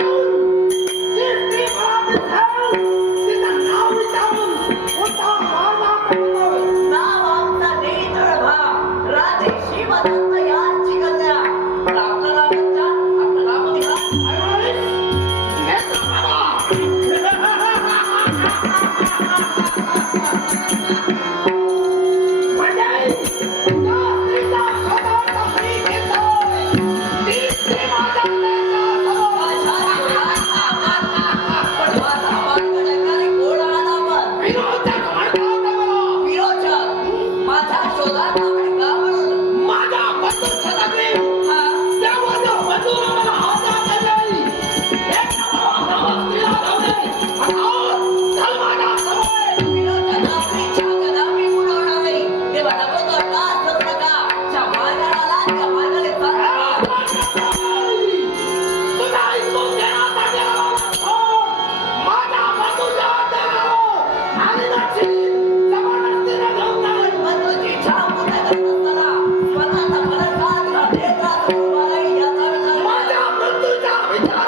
Oh! Olá, Lord.